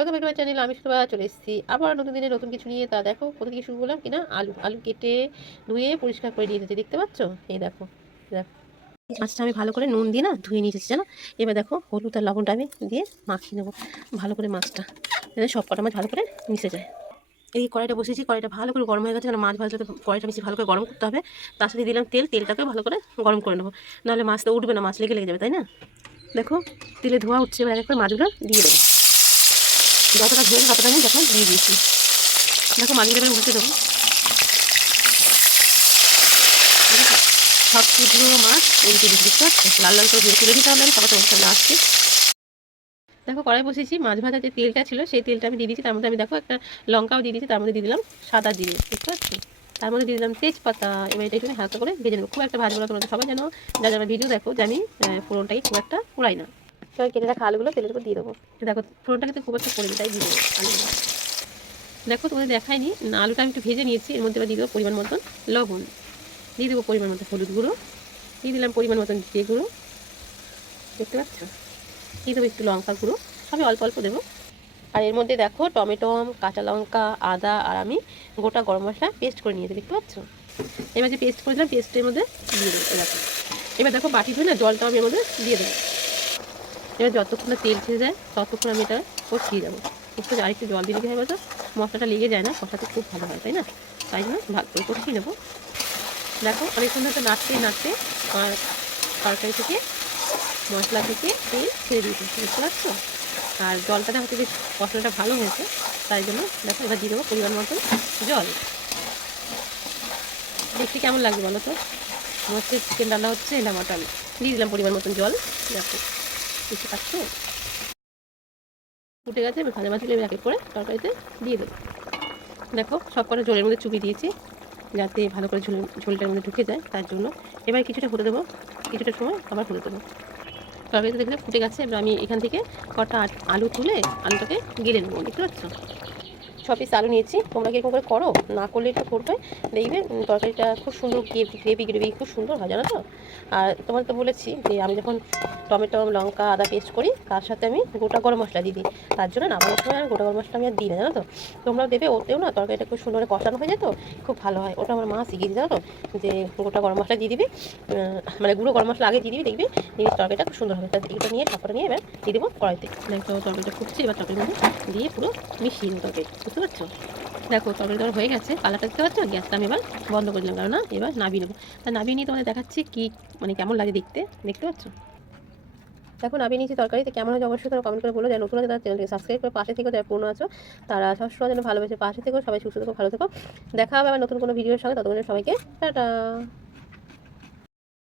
Welcome back to my channel আমি শুধু চলে এসেছি। আবার নতুন দিনে নতুন কিছু নিয়ে তা দেখো, কোথা থেকে শুরু করলাম কিনা? আলু আলু কেটে ধুয়ে পরিষ্কার করে নিয়ে দেখতে পাচ্ছ? এই দেখো দেখো। মাছটা আমি ভালো করে নুন দিয়ে না ধুয়ে নিয়ে এসেছি, জানো? এবার দেখো, হলুদ আর লবণটা আমি দিয়ে মাখিয়ে নেব, ভালো করে মাছটা। যাতে সব কটা মাছ ভালো করে মিশে যায়। এই কড়াইটা বসেছি কড়াইটা ভালো করে গরম হয়ে গেছে কারণ মাছ ভাজলে তো কড়াইটা বেশি ভালো করে গরম করতে হবে। তার সাথে দিলাম তেল তেলটাকে ভালো করে গরম করে নেব। নাহলে মাছ তো উঠবে না, মাছ লেগে লেগে যাবে, তাই না? দেখো, তেলে ধোয়া উঠছে, এবার এক করে মাছগুলো দিয়ে দেবো। যতটা ধুয়ে ততটা আমি দেখো দিয়ে দিয়েছি। দেখো মাছগুলো এবার উল্টে দেবো। সব কুচনো মাছ উল্টে দিচ্ছি লাল লাল করে তুলে দিতে হবে আমি সবাই তোমার সামনে আসছি। দেখো কড়াই বসেছি, মাছ ভাজা যে তেলটা ছিল সেই তেলটা আমি দিয়ে দিয়েছি, তার মধ্যে আমি দেখো একটা লঙ্কাও দিয়ে দিয়েছি, তার মধ্যে দিয়ে দিলাম সাদা জিরে দেখতে পাচ্ছি তার মধ্যে দিয়ে দিলাম তেজপাতা, এবার এটা একটু হালকা করে ভেজে নেব। খুব একটা ভাজবো না তোমরা তো সবাই জানো যা যারা ভিডিও দেখো যে আমি ফোড়নটাকে খুব একটা পোড়াই না। সবাই কেটে রাখা আলুগুলো, তেলের উপর দিয়ে দেবো। দেখো, ফোড়নটাকে কিন্তু খুব একটা পড়ে তাই দিয়ে দেবো দেখো, তোমাদের দেখায়নি আলুটা আমি একটু ভেজে নিয়েছি, এর মধ্যে দিয়ে দেবো পরিমাণ মতন লবণ। দিয়ে দেবো পরিমাণ মতো হলুদ গুঁড়ো। দিয়ে দিলাম পরিমাণ মতন জিরে গুঁড়ো। দেখতে পাচ্ছ? দিয়ে দেবো একটু লঙ্কা গুঁড়ো। সবই অল্প অল্প দেবো। আর এর মধ্যে দেখো, টমেটো, কাঁচা লঙ্কা, আদা, আর আমি গোটা গরম মশলা পেস্ট করে নিয়েছি, দেখতে পাচ্ছ? এবার যে পেস্ট করেছিলাম, পেস্টের মধ্যে দিয়ে দেবো এবার দেখো বাটি ধুয়ে না জলটা আমি মধ্যে দিয়ে দেবো। এবার যতক্ষণ তেল ছেড়ে যায়, ততক্ষণ আমি এটা কষিয়ে যাব একটু আরেকটু জল দিলে হয় মশলাটা লেগে যায় না কষাতে খুব ভালো হয়, তাই না? তাই জন্য ভাগ করে কষিয়ে নেব। দেখো অনেকক্ষণ ধরে নাড়তে নাড়তে, আর তরকারি থেকে মশলা থেকে তেল ছেড়ে দিয়েছি, বুঝতে পারছ? আর জলটা হচ্ছে বেশ মশলাটা ভালো হয়েছে, তাই জন্য দেখো, এবার দিয়ে দেবো পরিমাণ মতো জল। দেখতে কেমন লাগবে বলো তো? হচ্ছে চিকেন রান্না হচ্ছে না মাটন দিয়ে দিলাম পরিমাণ মতন জল। দেখো। ফুটে গেছে, এবার ভাজা মাছগুলো এক এক করে তরকারিতে দিয়ে দেবো। দেখো, সব কটা জলের মধ্যে চুপি দিয়েছি, যাতে ভালো করে ঝোল ঝোলটার মধ্যে ঢুকে যায়, তার জন্য। এবার কিছুটা ফুটে দেবো, কিছুটা সময় আবার ফুটে দেবো। তরকারিতে দেখলে ফুটে গেছে, এবার আমি এখান থেকে কটা আলু তুলে আলুটাকে গিলে নেব, দেখতে পাচ্ছ? ছ পিস আলু নিয়েছি। তোমরা কীরকম করে করো, না করলে একটু করবে। দেখবে তরকারিটা খুব সুন্দর গ্রেভি গ্রেভি গ্রেভি, খুব সুন্দর হয়, জানো তো? আর তোমাদের তো বলেছি যে আমি যখন টমেটো, লঙ্কা, আদা পেস্ট করি, তার সাথে আমি গোটা গরম মশলা দিয়ে দিই। তার জন্য নামানোর সময় আমি গোটা গরম মশলা আমি আর দিই না, জানো তো? তোমরাও দেবে, ওতেও না তরকারিটা খুব সুন্দর কষানো হয়ে যেত খুব ভালো হয়। ওটা আমার মা শিখিয়ে দিই জানো তো? যে গোটা গরম মশলা দিয়ে দিবি মানে গুঁড়ো গরম মশলা আগে দিয়ে দিবি, দেখবি দেখবি তরকারিটা খুব সুন্দর হবে। এটা নিয়ে সবকটা নিয়ে এবার দিয়ে দেবো কড়াইতে। তরকারিটা ফুটছে এবার তরকারির মধ্যে দিয়ে পুরো মিশিয়ে নেব তরকারি বুঝতে পারছ? দেখো, তরকারি তোমার হয়ে গেছে কালারটা দেখতে পাচ্ছ? গ্যাসটা আমি এবার বন্ধ করে দিলাম কারণ না এবার নাবিয়ে নেব। তা নাবিয়ে নিয়ে তোমাদের দেখাচ্ছি কি মানে কেমন লাগে দেখতে দেখতে পাচ্ছ? দেখো নাবিয়ে নিয়েছি তরকারিতে কেমন হয়েছে অবশ্যই তারা কমেন্ট করে বলো। যারা নতুন আছে, তারা চ্যানেলটিকে সাবস্ক্রাইব করে পাশে থেকে যারা পুরনো আছো, তারা সবসময় যেন ভালোবেসে পাশে থেকো, সবাই সুস্থ থেকো, ভালো থেকো। দেখা হবে আবার নতুন কোনো ভিডিওর সঙ্গে, ততক্ষণের সবাইকে টাটা।